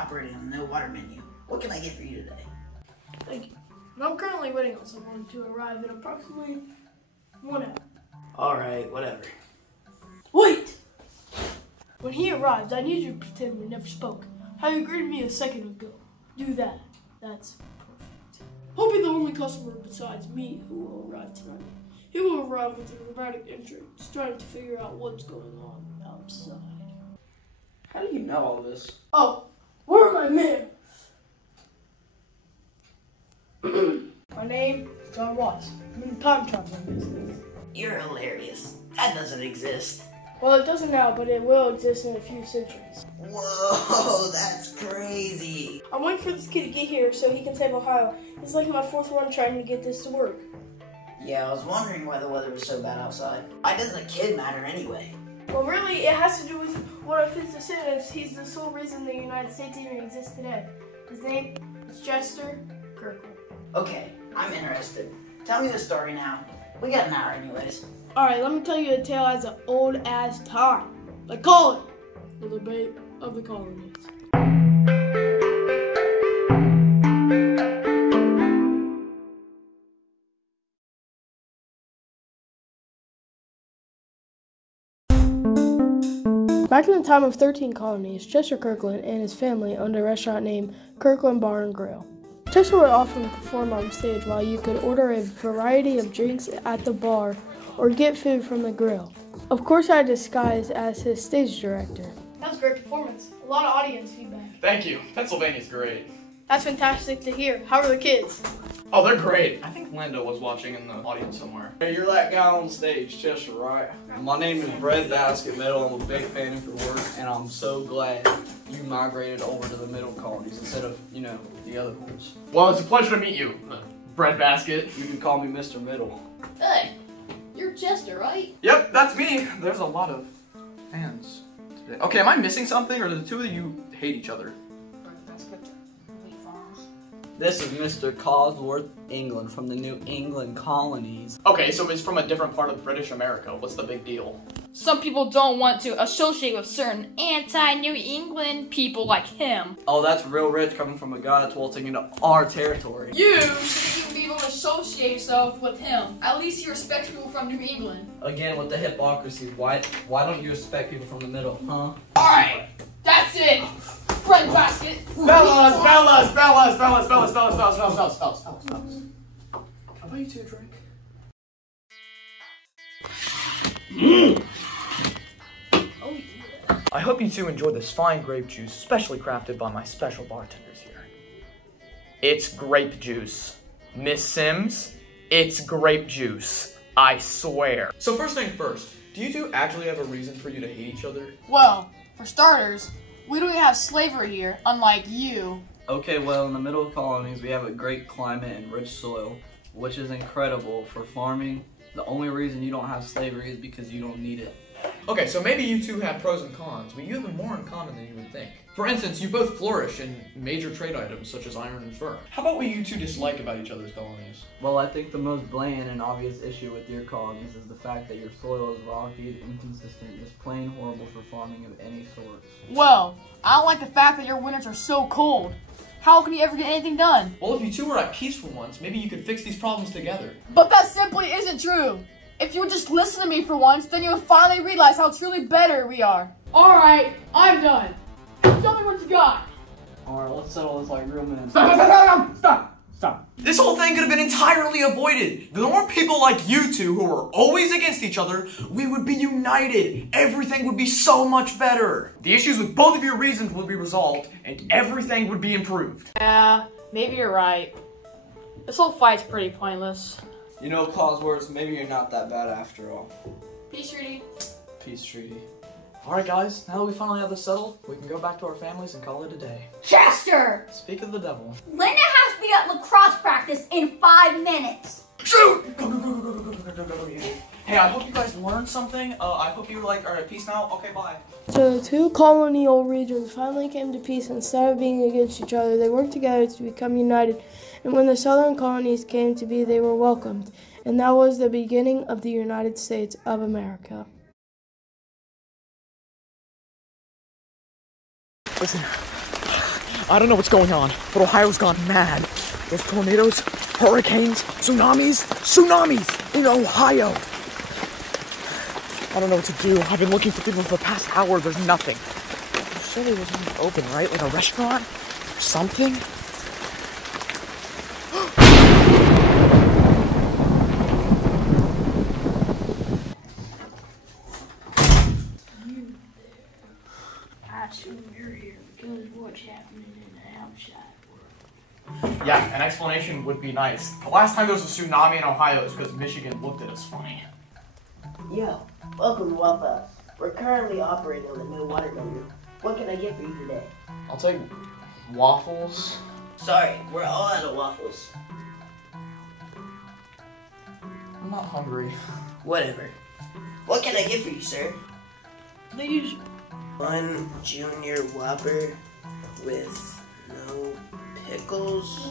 operating on the no water menu. What can I get for you today? Thank you. I'm currently waiting on someone to arrive in approximately 1 hour. Alright, whatever. Wait! When he arrives, I need you to pretend we never spoke. How you greeted me a second ago. Do that. That's perfect. He'll be the only customer besides me who will arrive tonight. He will arrive with a dramatic entrance, trying to figure out what's going on outside. How do you know all this? Oh, where are my men? My name is John Watts. I'm in the time traveling business. You're hilarious. That doesn't exist. Well, it doesn't now, but it will exist in a few centuries. Whoa, that's crazy. I'm waiting for this kid to get here so he can save Ohio. It's like my 4th run trying to get this to work. Yeah, I was wondering why the weather was so bad outside. Why doesn't a kid matter anyway? Well, really, it has to do with what our physicist said. He's the sole reason the United States even exists today. His name is Chester Kirkland. Okay, I'm interested. Tell me the story now. We got an hour anyways. Alright, let me tell you a tale as an old as time. They call it the debate of the colonies. Back in the time of 13 colonies, Chester Kirkland and his family owned a restaurant named Kirkland Bar and Grill. Chester would often perform on stage while you could order a variety of drinks at the bar or get food from the grill. Of course, I disguised as his stage director. That was a great performance. A lot of audience feedback. Thank you. Pennsylvania's great. That's fantastic to hear. How are the kids? Oh, they're great. I think Linda was watching in the audience somewhere. Hey, you're that guy on stage, Chester, right? My name is Breadbasket Middle. I'm a big fan of your work, and I'm so glad you migrated over to the middle colonies instead of, the other ones. Well, it's a pleasure to meet you, Breadbasket. You can call me Mr. Middle. Hey, you're Chester, right? Yep, that's me. There's a lot of fans today. Okay, am I missing something, or do the two of you hate each other? This is Mr. Cosworth, England, from the New England colonies. Okay, so it's from a different part of British America. What's the big deal? Some people don't want to associate with certain anti-New England people like him. Oh, that's real rich coming from a guy that's waltzing into our territory. You shouldn't even be able to associate yourself with him. At least he respects people from New England. Again, with the hypocrisy, why don't you respect people from the middle, huh? Alright, that's it. Breadbasket. Fellas. Can I buy you two a drink? Oh, yeah. I hope you two enjoyed this fine grape juice, specially crafted by my special bartenders here. It's grape juice. Miss Sims, it's grape juice. I swear. So first thing first, do you two actually have a reason for you to hate each other? Well, for starters, we don't even have slavery here, unlike you. Okay, well, in the middle colonies, we have a great climate and rich soil, which is incredible for farming. The only reason you don't have slavery is because you don't need it. Okay, so maybe you two have pros and cons, but you have more in common than you would think. For instance, you both flourish in major trade items such as iron and fur. How about what you two dislike about each other's colonies? Well, I think the most blatant and obvious issue with your colonies is the fact that your soil is rocky and inconsistent, just plain horrible for farming of any sort. Well, I don't like the fact that your winters are so cold. How can you ever get anything done? Well, if you two were at peace for once, maybe you could fix these problems together. But that simply isn't true. If you would just listen to me for once, then you would finally realize how truly better we are. Alright, I'm done. Tell me what you got. Alright, let's settle this like real men. Stop. This whole thing could have been entirely avoided. If there weren't people like you two who were always against each other, we would be united. Everything would be so much better. The issues with both of your reasons would be resolved, and everything would be improved. Yeah, maybe you're right. This whole fight's pretty pointless. You know, Cosworth, maybe you're not that bad after all. Peace treaty. Peace treaty. Alright guys, now that we finally have this settled, we can go back to our families and call it a day. Chester! Speak of the devil. Linda has to be at lacrosse practice in 5 minutes. Shoot! Go. Yeah. Hey, I hope you guys learned something. I hope you are at peace now. Okay, bye. So the two colonial regions finally came to peace. Instead of being against each other, they worked together to become united. And when the southern colonies came to be, they were welcomed. And that was the beginning of the United States of America. Listen, I don't know what's going on, but Ohio's gone mad. There's tornadoes, hurricanes, tsunamis in Ohio. I don't know what to do. I've been looking for people for the past hour. There's nothing. You said it was only open, right? Like a restaurant? Something? I assume you're here because what's happening in the outside world. Yeah, an explanation would be nice. The last time there was a tsunami in Ohio is because Michigan looked at us funny. Yo, welcome to Waffle. We're currently operating on the no water menu. What can I get for you today? I'll take waffles. Sorry, we're all out of waffles. I'm not hungry. Whatever. What can I get for you, sir? The usual. 1 Junior Whopper with no pickles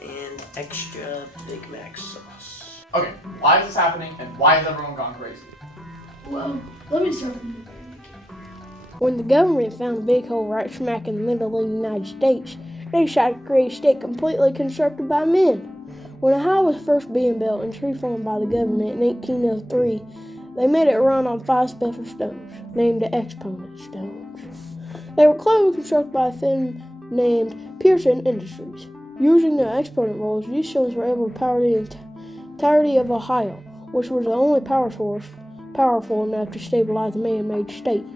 and extra Big Mac sauce. Okay, why is this happening and why has everyone gone crazy? Well, let me start from the very beginning. When the government found a big hole right smack in the middle of the United States, they decided to create a state completely constructed by men. When Ohio was first being built and tree farmed by the government in 1803, they made it run on 5 special stones, named the exponent stones. They were cleverly constructed by a firm named Pearson Industries. Using the exponent rules, these stones were able to power the entirety of Ohio, which was the only power source powerful enough to stabilize a man-made state.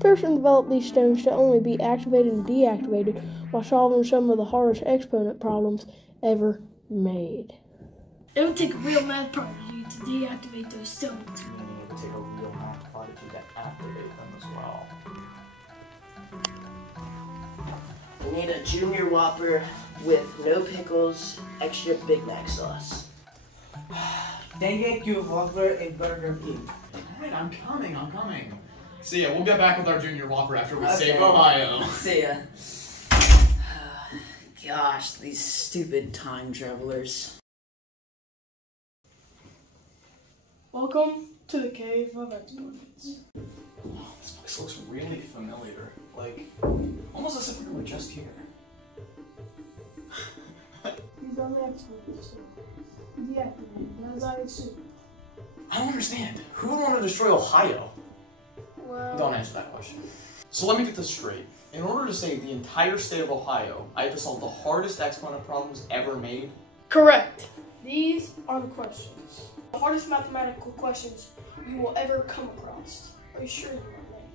Pearson developed these stones to only be activated and deactivated while solving some of the hardest exponent problems ever made. It would take a real math prodigy to deactivate those stones. And it would take a real math prodigy to activate them as well. We need a Junior Whopper with no pickles, extra Big Mac sauce. Then get you Whopper and Burger King. Alright, I'm coming. See ya, we'll get back with our Junior Whopper after we Okay. save Ohio. See ya. Gosh, these stupid time travelers. Welcome to the Cave of Exponents. Oh, this place looks really familiar. Like, almost as if we were just here. These are the exponents. Deactivated, as I assume. I don't understand. Who would want to destroy Ohio? Well, Don't answer that question. So let me get this straight. In order to save the entire state of Ohio, I have to solve the hardest exponent problems ever made. correct. These are the questions. The hardest mathematical questions you will ever come across. Are you sure you are ready?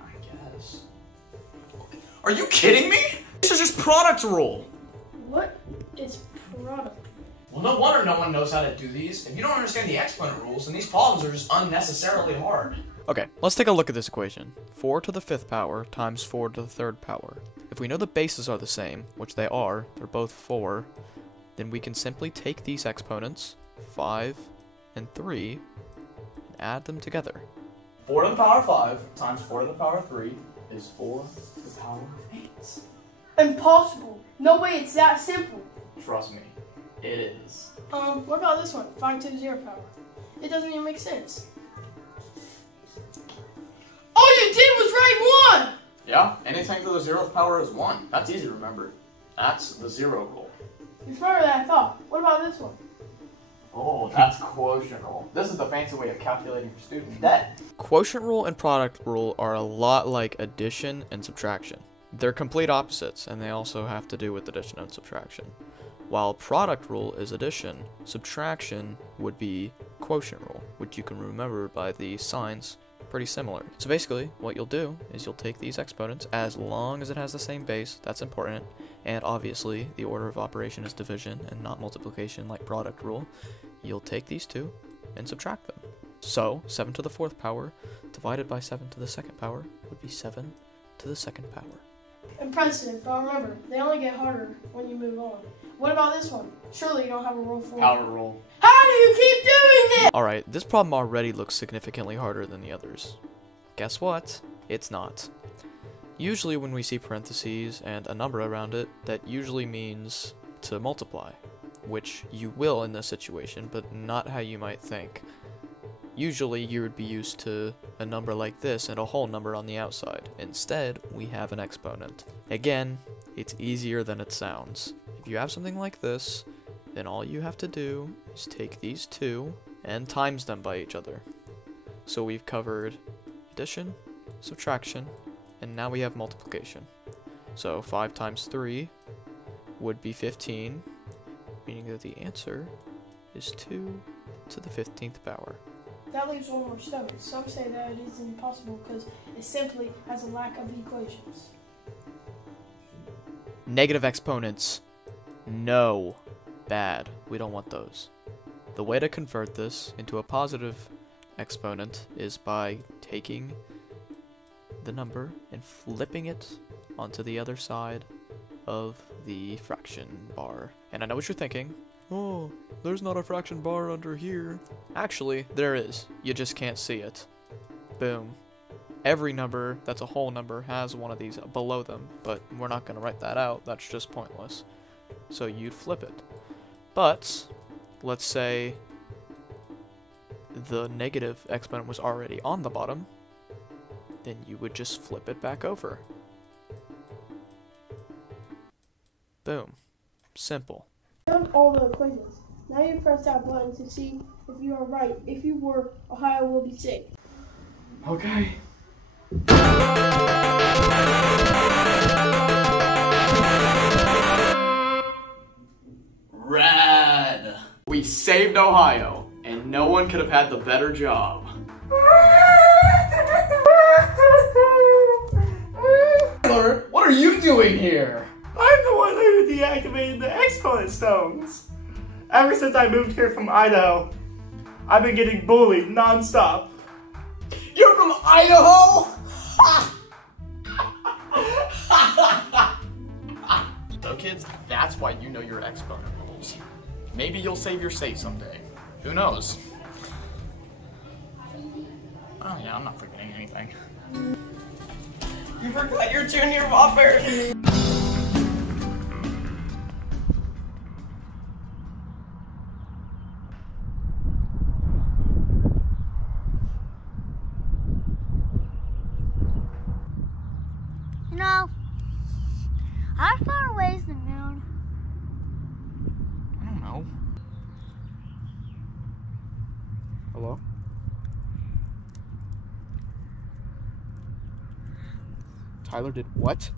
I guess. Are you kidding me? This is just product rule. What is product? Well, no wonder no one knows how to do these. If you don't understand the exponent rules, then these problems are just unnecessarily hard. Okay, let's take a look at this equation. 4 to the 5th power times 4 to the 3rd power. If we know the bases are the same, which they are, they're both 4, then we can simply take these exponents, 5 and 3, and add them together. 4 to the power 5 times 4 to the power 3 is 4 to the power 8. Impossible. No way, it's that simple. Trust me, it is. What about this one? 5 to the 0 power. It doesn't even make sense. All you did was write 1! Yeah, anything to the 0th power is 1. That's easy to remember. That's the 0 rule. You're smarter than I thought. What about this one? Oh, that's quotient rule. This is the fancy way of calculating your student debt. Quotient rule and product rule are a lot like addition and subtraction. They're complete opposites, and they also have to do with addition and subtraction. While product rule is addition, subtraction would be quotient rule, which you can remember by the signs. Pretty similar. So basically, what you'll do is you'll take these exponents, as long as it has the same base, that's important, and obviously the order of operation is division and not multiplication like product rule. You'll take these two and subtract them. So 7 to the 4th power divided by 7 to the 2nd power would be 7 to the 2nd power. Impressive, but remember, they only get harder when you move on. What about this one? Surely you don't have a rule for it. Power rule. How do you keep doing this? Alright, this problem already looks significantly harder than the others. Guess what? It's not. Usually when we see parentheses and a number around it, that usually means to multiply, which you will in this situation, but not how you might think. Usually you would be used to a number like this and a whole number on the outside. Instead, we have an exponent. Again, it's easier than it sounds. If you have something like this, then all you have to do is take these two and times them by each other. So we've covered addition, subtraction, and now we have multiplication. So 5 times 3 would be 15, meaning that the answer is 2 to the 15th power. That leaves one more stone. Some say that it is impossible because it simply has a lack of equations. Negative exponents. No. Bad. We don't want those. The way to convert this into a positive exponent is by taking the number and flipping it onto the other side of the fraction bar. And I know what you're thinking. Oh, there's not a fraction bar under here. Actually, there is. You just can't see it. Boom. Every number that's a whole number has one of these below them, but we're not going to write that out. That's just pointless. So you'd flip it. But let's say the negative exponent was already on the bottom, then you would just flip it back over. Boom. Simple. Found all the equations. Now you press that button to see if you are right. If you were, Ohio will be safe. Okay. Rad! We saved Ohio, and no one could have had the better job. Tyler, what are you doing here? I'm the one who deactivated the exponent stones. Ever since I moved here from Idaho, I've been getting bullied non-stop. You're from Idaho? So kids, that's why you know your exponent rules. Maybe you'll save your say someday. Who knows? Oh yeah, I'm not forgetting anything. You forgot your junior whopper! You know, how far away is the moon? I don't know. Hello? Tyler did what?